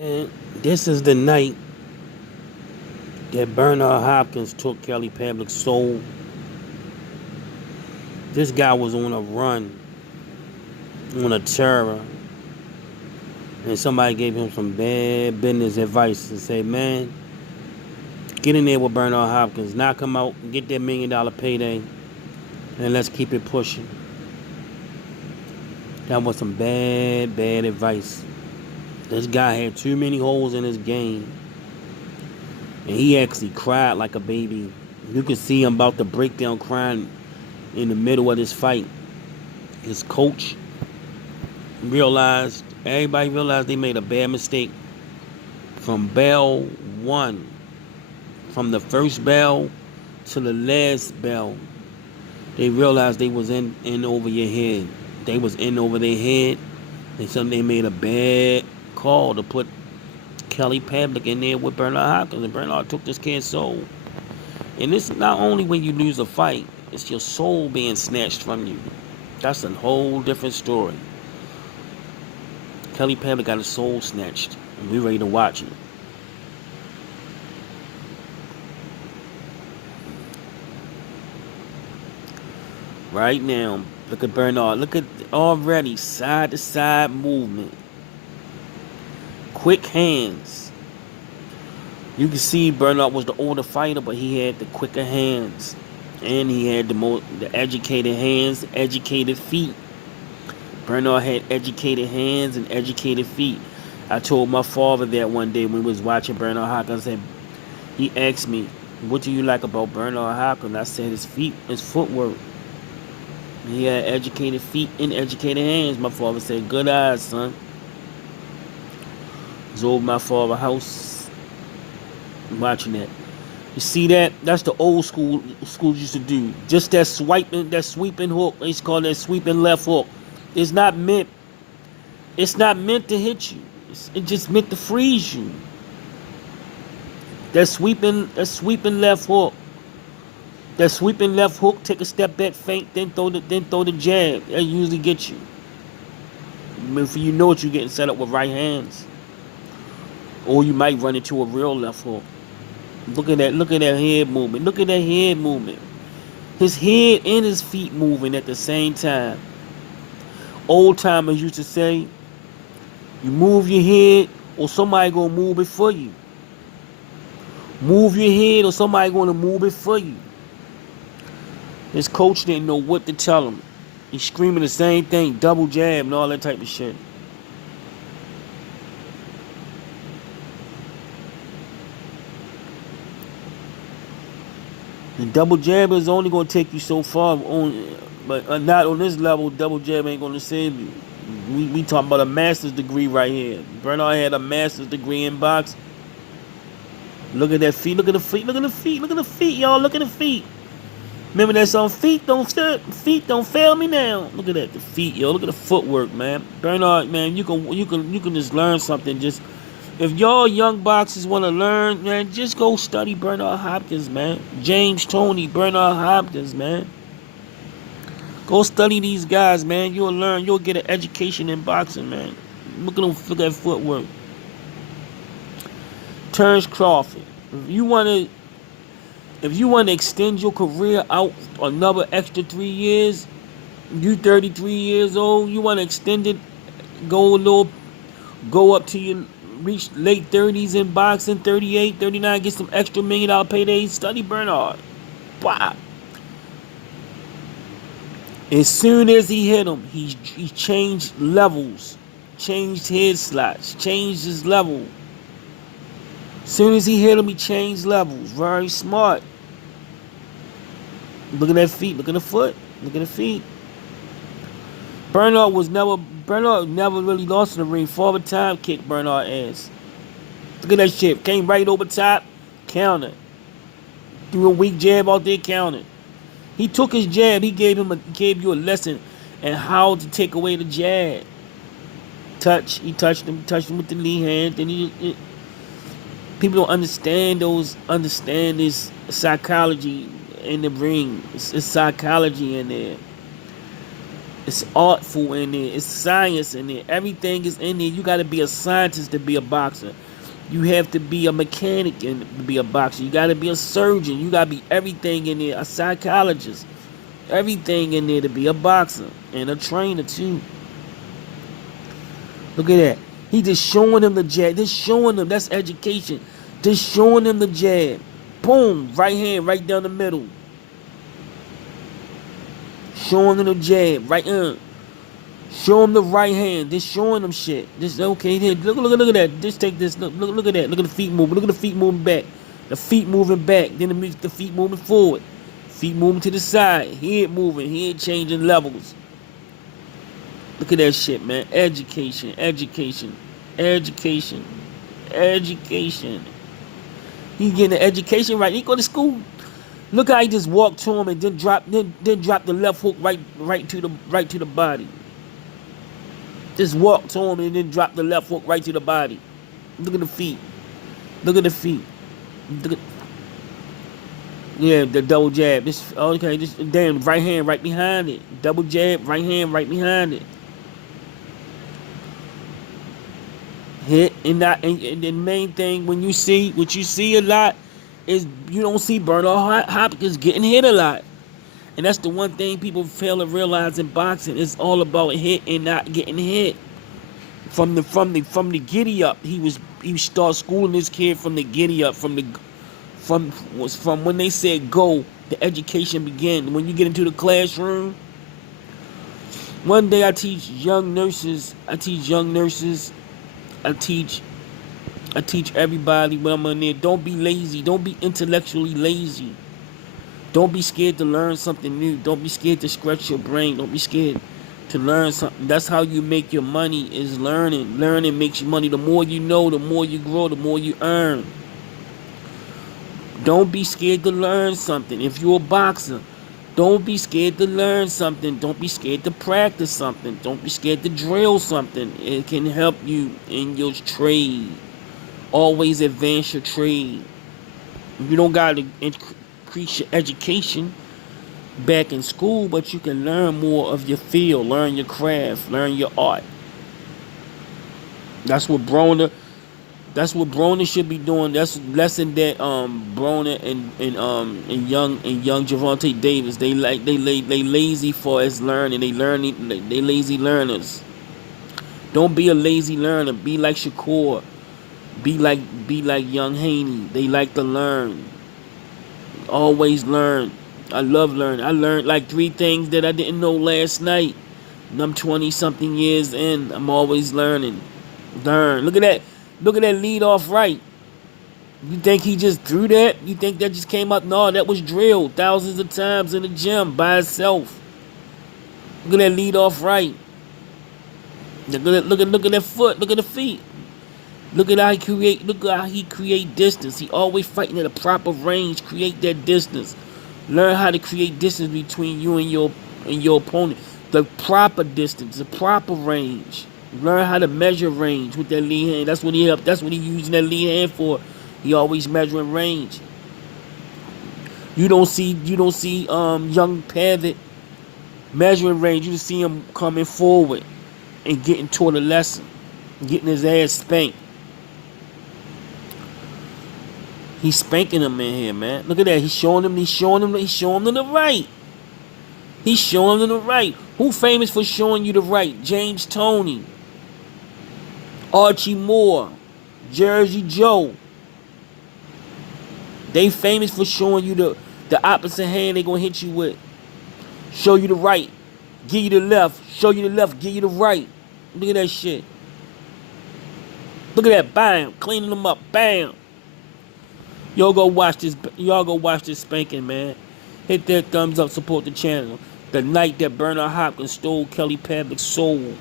And this is the night that Bernard Hopkins took Kelly Pavlik's soul. This guy was on a run, on a terror, and somebody gave him some bad business advice and say, man, get in there with Bernard Hopkins, knock him out, get that $1 million payday, and let's keep it pushing. That was some bad advice. This guy had too many holes in his game. And he actually cried like a baby. You could see him about to break down crying in the middle of this fight. His coach everybody realized they made a bad mistake. From bell one, from the first bell to the last bell, they realized they was in over your head. They was in over their head. And so they made a bad call to put Kelly Pavlik in there with Bernard Hopkins, and Bernard took this kid's soul. And this is not only when you lose a fight, it's your soul being snatched from you. That's a whole different story. Kelly Pavlik got his soul snatched, and we ready to watch it. Right now, look at Bernard. Look at already side to side movement. Quick hands. You can see Bernard was the older fighter, but he had the quicker hands. And he had the educated hands, educated feet. Bernard had educated hands and educated feet. I told my father that one day when we was watching Bernard Hopkins. He asked me, what do you like about Bernard Hopkins? I said his feet, his footwork. He had educated feet and educated hands. My father said, good eyes, son. I was over my father's house watching that. You see that? That's the old school used to do. Just that sweeping hook. They used to call that sweeping left hook. It's not meant to hit you. It just meant to freeze you. That sweeping left hook. That sweeping left hook, take a step back, feint, then throw the jab. That usually gets you. If you know what you're getting set up with right hands. Or you might run into a real left hook. Look at that head movement. Look at that head movement. His head and his feet moving at the same time. Old timers used to say, you move your head or somebody gonna move it for you. Move your head or somebody gonna move it for you. His coach didn't know what to tell him. He's screaming the same thing, double jab and all that type of shit. The double jab is only going to take you so far, but not on this level. Double jab ain't going to save you. We talking about a master's degree right here. Bernard had a master's degree in boxing. Look at that feet. Look at the feet. Look at the feet. Look at the feet, y'all. Look at the feet. Remember that song, feet don't fail me now. Look at that, the feet, yo. Look at the footwork, man. Bernard, man, you can just learn something. Just if y'all young boxers want to learn, man, just go study Bernard Hopkins, man. James Toney, Bernard Hopkins, man. Go study these guys, man. You'll learn. You'll get an education in boxing, man. Look at them. Look at that footwork. Terrence Crawford. If you want to extend your career out another extra 3 years, you 33 years old, you want to extend it, go up to your reach late 30s in boxing, 38, 39, get some extra $1 million paydays, study Bernard. Wow. As soon as he hit him, he changed levels, changed head slots, changed his level. As soon as he hit him, he changed levels. Very smart. Look at that feet. Look at the foot. Look at the feet. Bernard never really lost in the ring. Forward time kicked Bernard ass. Look at that shit. Came right over top. Counter. Threw a weak jab out there. Counter. He took his jab. He gave you a lesson in how to take away the jab. Touch. He touched him with the knee hand. Then people don't understand this psychology in the ring. It's psychology in there. It's artful in there. It's science in there. Everything is in there. You got to be a scientist to be a boxer. You have to be a mechanic and be a boxer. You got to be a surgeon. You got to be everything in there. A psychologist. Everything in there to be a boxer. And a trainer too. Look at that. He just showing them the jab. Just showing them. That's education. Just showing them the jab. Boom. Right hand right down the middle. Showing them the jab. Right hand. Show them the right hand. Just showing them shit. Just okay. Here, look at that. Just take this. Look at that. Look at the feet moving. Look at the feet moving back. The feet moving back. Then the feet moving forward. Feet moving to the side. Head moving. Head changing levels. Look at that shit, man. Education. Education. Education. Education. He getting the education right. He go to school. Look how he just walked to him and then drop the left hook right to the body. Just walk to him and then drop the left hook right to the body. Look at the feet. Look at the feet. Look at, yeah, the double jab. This okay. Just damn right hand right behind it. Double jab, right hand right behind it. Hit and the main thing when you see what you see a lot is you don't see Bernard Hopkins getting hit a lot. And that's the one thing people fail to realize in boxing. It's all about hit and not getting hit. From the giddy up, he start schooling this kid from the giddy up, from when they said go, the education began. When you get into the classroom, one day I teach young nurses. I teach everybody when I'm in there. Don't be lazy. Don't be intellectually lazy. Don't be scared to learn something new. Don't be scared to stretch your brain. Don't be scared to learn something. That's how you make your money, is learning. Learning makes you money. The more you know, the more you grow, the more you earn. Don't be scared to learn something. If you're a boxer, don't be scared to learn something. Don't be scared to practice something. Don't be scared to drill something. It can help you in your trade. Always advance your trade. You don't got to increase your education back in school, but you can learn more of your field, learn your craft, learn your art. That's what Broner should be doing. That's a lesson that Broner and young Gervonta Davis, they lazy for as learning. They lazy learners. Don't be a lazy learner. Be like Shakur. Be like young Haney. They like to learn. Always learn. I love learning. I learned like 3 things that I didn't know last night. And I'm 20-something years in. I'm always learning. Learn. Look at that. Look at that lead off right. You think he just threw that? You think that just came up? No, that was drilled thousands of times in the gym by itself. Look at that lead off right. Look at that foot. Look at the feet. Look at how he create distance. He always fighting at a proper range. Create that distance. Learn how to create distance between you and your opponent. The proper distance, the proper range. Learn how to measure range with that lead hand. That's what he using that lead hand for. He always measuring range. You don't see young Pavitt measuring range. You just see him coming forward and getting taught a lesson, getting his ass spanked. He's spanking him in here, man. Look at that. He's showing him the right. He's showing him the right. Who famous for showing you the right? James Toney, Archie Moore, Jersey Joe. They famous for showing you the opposite hand they gonna hit you with. Show you the right. Give you the left. Show you the left. Give you the right. Look at that shit. Look at that. Bam. Cleaning them up. Bam. Y'all go watch this spanking, man. Hit that thumbs up, support the channel. The night that Bernard Hopkins stole Kelly Pavlik's soul.